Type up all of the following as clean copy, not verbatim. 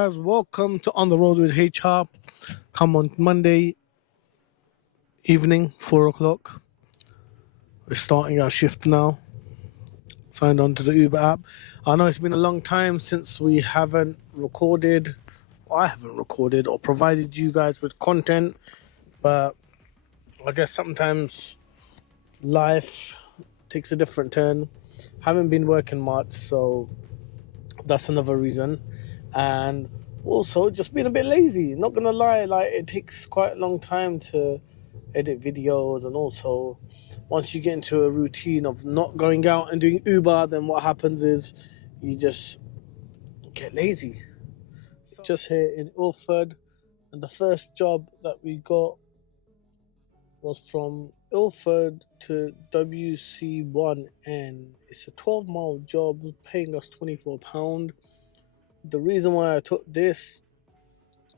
Guys, welcome to On the Road with HR. Come on Monday evening, 4 o'clock. We're starting our shift now. Signed on to the Uber app. I know it's been a long time since we haven't recorded, or I haven't recorded or provided you guys with content, but I guess sometimes life takes a different turn. Haven't been working much, so that's another reason. And also just being a bit lazy, not gonna lie, like it takes quite a long time to edit videos, and also once you get into a routine of not going out and doing Uber, then what happens is you just get lazy. Just here in Ilford, and the first job that we got was from Ilford to WC1N. It's a 12-mile job paying us £24. The reason why I took this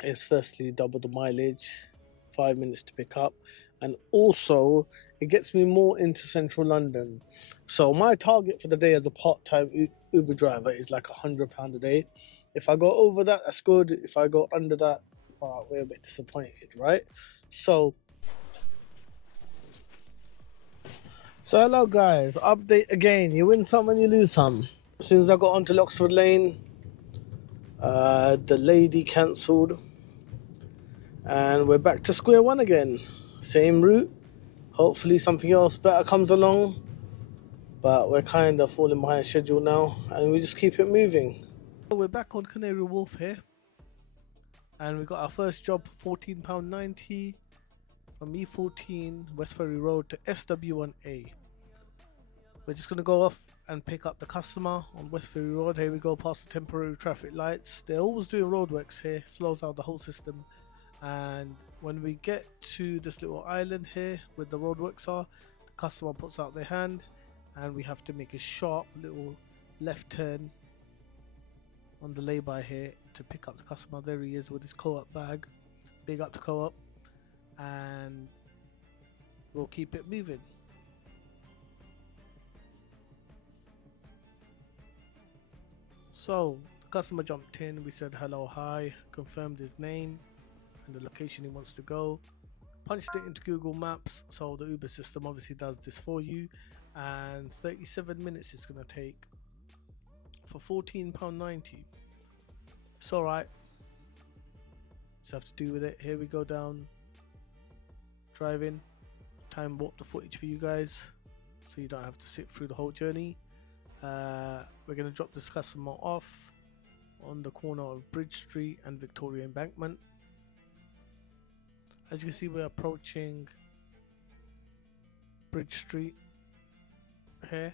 is firstly double the mileage, 5 minutes to pick up, and also it gets me more into central London. So my target for the day as a part-time Uber driver is like £100 a day. If I go over that, that's good. If I go under that, we're a bit disappointed, right? So hello guys, update again. You win some and you lose some. As soon as I got onto Loxford Lane, the lady cancelled, and we're back to square one again. Same route. Hopefully something else better comes along, but we're kind of falling behind schedule now, and we just keep it moving. We're back on Canary Wharf here, and we got our first job for £14.90 from E14 West Ferry Road to SW1A. We're just going to go off and pick up the customer on West Ferry Road. Here we go, past the temporary traffic lights. They're always doing roadworks here, slows out the whole system. And when we get to this little island here where the roadworks are, the customer puts out their hand, and we have to make a sharp little left turn on the lay-by here to pick up the customer. There he is with his co-op bag. Big up to co-op, and we'll keep it moving. So the customer jumped in, we said hello, hi, confirmed his name and the location he wants to go, punched it into Google Maps, so the Uber system obviously does this for you, and 37 minutes it's going to take for £14.90. It's alright, just have to do with it. Here we go down, driving, time warp the footage for you guys so you don't have to sit through the whole journey. We're going to drop this customer off on the corner of Bridge Street and Victoria Embankment. As you can see, we're approaching Bridge Street here.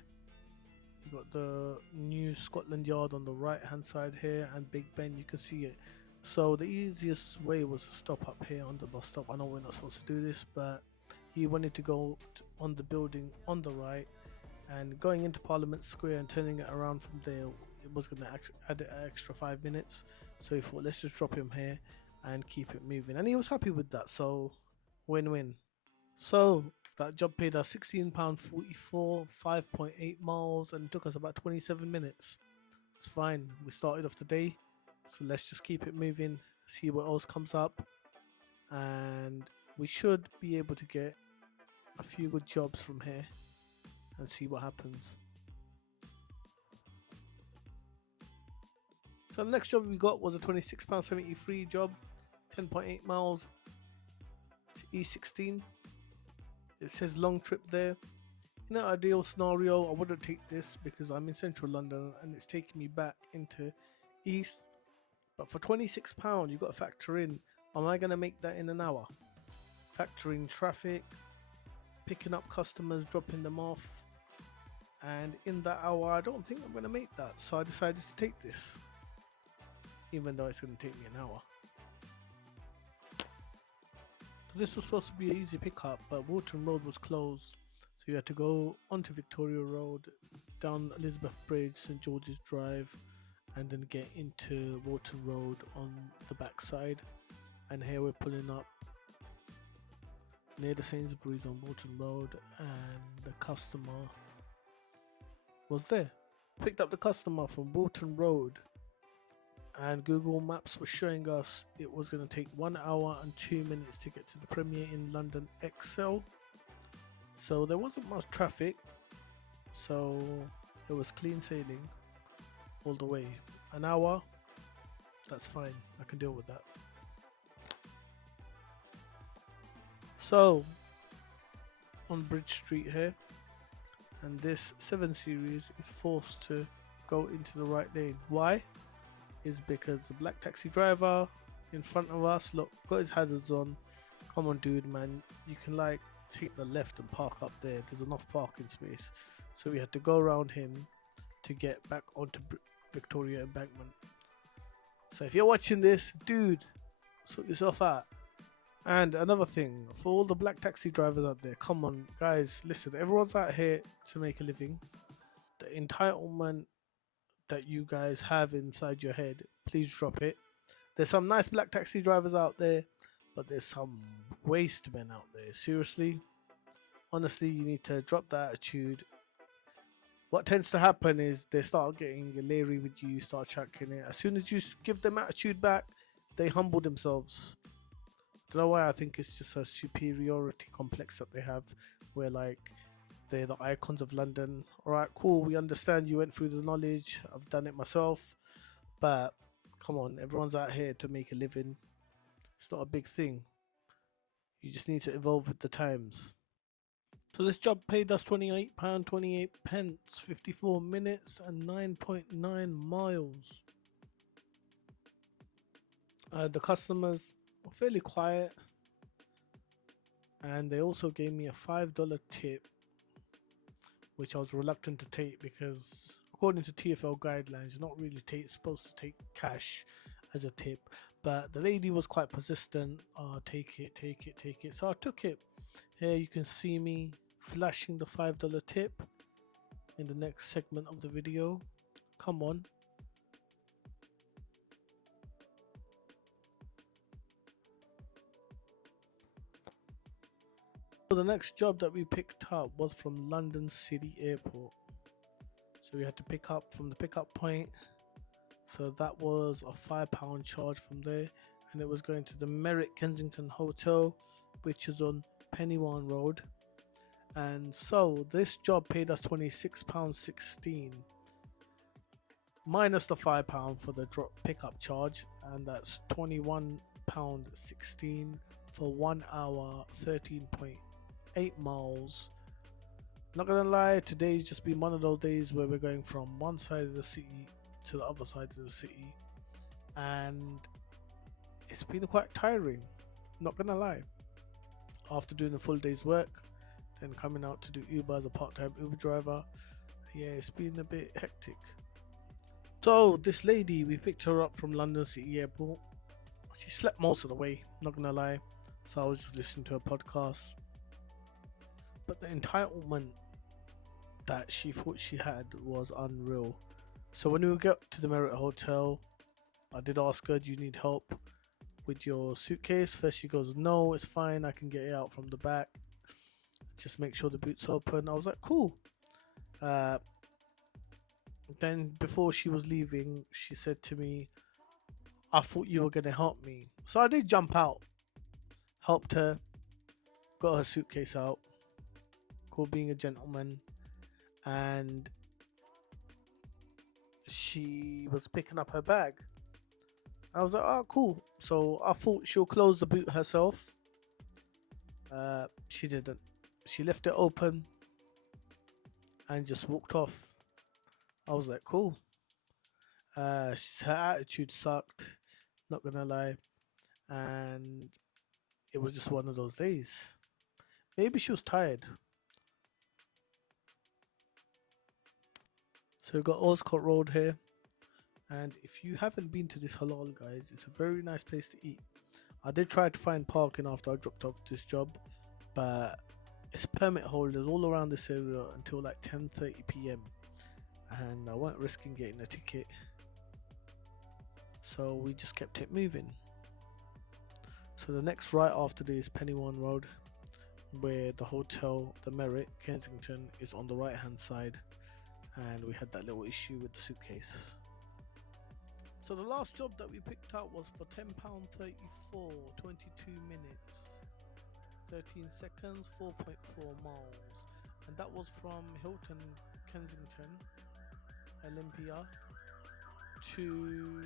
You've got the new Scotland Yard on the right hand side here, and Big Ben, you can see it. So the easiest way was to stop up here on the bus stop. I know we're not supposed to do this, but he wanted to go on the building on the right, and going into Parliament Square and turning it around from there, it was going to add an extra 5 minutes. So he thought, let's just drop him here and keep it moving, and he was happy with that, so win-win. So that job paid us £16.44, 5.8 miles, and took us about 27 minutes. It's fine, we started off the day, so let's just keep it moving, see what else comes up, and we should be able to get a few good jobs from here and see what happens. So the next job we got was a £26.73 job, 10.8 miles to E16. It says long trip there. In an ideal scenario, I wouldn't take this because I'm in central London and it's taking me back into east. But for £26, you've got to factor in, am I going to make that in an hour? Factor in traffic, picking up customers, dropping them off. And in that hour, I don't think I'm going to make that. So I decided to take this, even though it's going to take me an hour. This was supposed to be an easy pickup, but Walton Road was closed, so you had to go onto Victoria Road, down Elizabeth Bridge, St George's Drive, and then get into Walton Road on the backside. And here we're pulling up near the Sainsbury's on Walton Road, and the customer was there. Picked up the customer from Walton Road and Google Maps was showing us it was going to take 1 hour and 2 minutes to get to the premiere in London XL. So there wasn't much traffic, so it was clean sailing all the way. An hour, that's fine, I can deal with that. So on Bridge Street here, and this 7 Series is forced to go into the right lane. Why? Is because the black taxi driver in front of us, look, got his hazards on. Come on dude, man, you can like take the left and park up there, there's enough parking space. So we had to go around him to get back onto Victoria Embankment. So if you're watching this, dude, sort yourself out. And another thing, for all the black taxi drivers out there, come on guys, listen, everyone's out here to make a living. The entitlement that you guys have inside your head, please drop it. There's some nice black taxi drivers out there, but there's some waste men out there. Seriously, honestly, you need to drop that attitude. What tends to happen is they start getting leery with you, start chucking it. As soon as you give them attitude back, they humble themselves. Don't know why, I think it's just a superiority complex that they have, where like they're the icons of London. Alright, cool, we understand you went through the knowledge, I've done it myself, but come on, everyone's out here to make a living. It's not a big thing. You just need to evolve with the times. So this job paid us £28.28, 54 minutes and 9.9 miles. The customers were fairly quiet, and they also gave me a $5 tip, which I was reluctant to take because according to TfL guidelines, you're not really supposed to take cash as a tip. But the lady was quite persistent. Take it. So I took it. Here you can see me flashing the $5 tip in the next segment of the video. Come on. So the next job that we picked up was from London City Airport. So we had to pick up from the pickup point. So that was a £5 charge from there, and it was going to the Merritt Kensington Hotel, which is on Pennywell Road. And so this job paid us £26.16 minus the £5 for the pickup charge, and that's £21.16 for 1 hour 13.8 miles. Not gonna lie, today's just been one of those days where we're going from one side of the city to the other side of the city, and it's been quite tiring, not gonna lie. After doing a full day's work, then coming out to do Uber as a part-time Uber driver, yeah, it's been a bit hectic. So this lady, we picked her up from London City Airport. She slept most of the way, not gonna lie, so I was just listening to her podcast. But the entitlement that she thought she had was unreal. So when we got to the Merritt Hotel, I did ask her, do you need help with your suitcase? First she goes, no, it's fine, I can get it out from the back, just make sure the boot's open. I was like, cool. Then before she was leaving, she said to me, I thought you were going to help me. So I did jump out, helped her, got her suitcase out, called being a gentleman, and she was picking up her bag. I was like, oh cool. So I thought she'll close the boot herself. She didn't. She left it open and just walked off. I was like, cool. Her attitude sucked, not gonna lie, and it was just one of those days. Maybe she was tired. So we've got Oscott Road here, and if you haven't been to this halal, guys, it's a very nice place to eat. I did try to find parking after I dropped off this job, but it's permit holders all around this area until like 10:30 p.m. and I weren't risking getting a ticket, so we just kept it moving. So the next right after this is Pennywell Road, where the hotel, the Merritt Kensington, is on the right hand side, and we had that little issue with the suitcase. So the last job that we picked up was for £10.34, 22 minutes, 13 seconds, 4.4 miles. And that was from Hilton, Kensington, Olympia to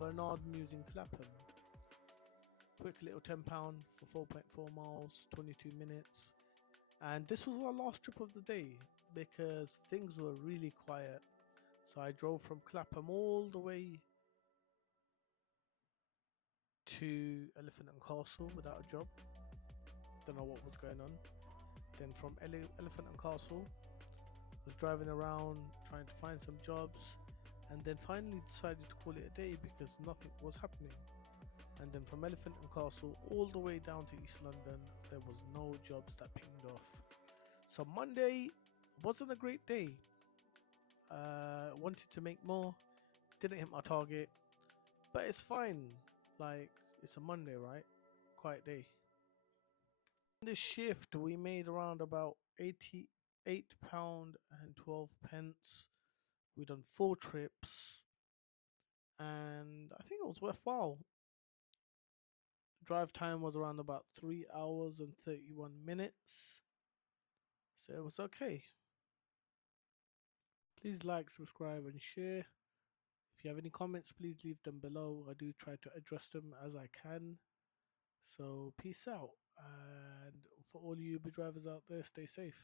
Bernard Mews in Clapham. Quick little £10 for 4.4 miles, 22 minutes. And this was our last trip of the day because things were really quiet. So I drove from Clapham all the way to Elephant and Castle without a job. Don't know what was going on. Then from Elephant and Castle, was driving around trying to find some jobs, and then finally decided to call it a day because nothing was happening. And then from Elephant and Castle all the way down to East London, there was no jobs that pinged off. So Monday wasn't a great day. Wanted to make more, didn't hit my target, but it's fine. Like, it's a Monday, right? Quiet day. This shift we made around about £88 and 12 pence. We done 4 trips, and I think it was worthwhile. Drive time was around about 3 hours and 31 minutes, so it was okay. Please like, subscribe, and share. If you have any comments, please leave them below. I do try to address them as I can. So peace out, and for all you Uber drivers out there, stay safe.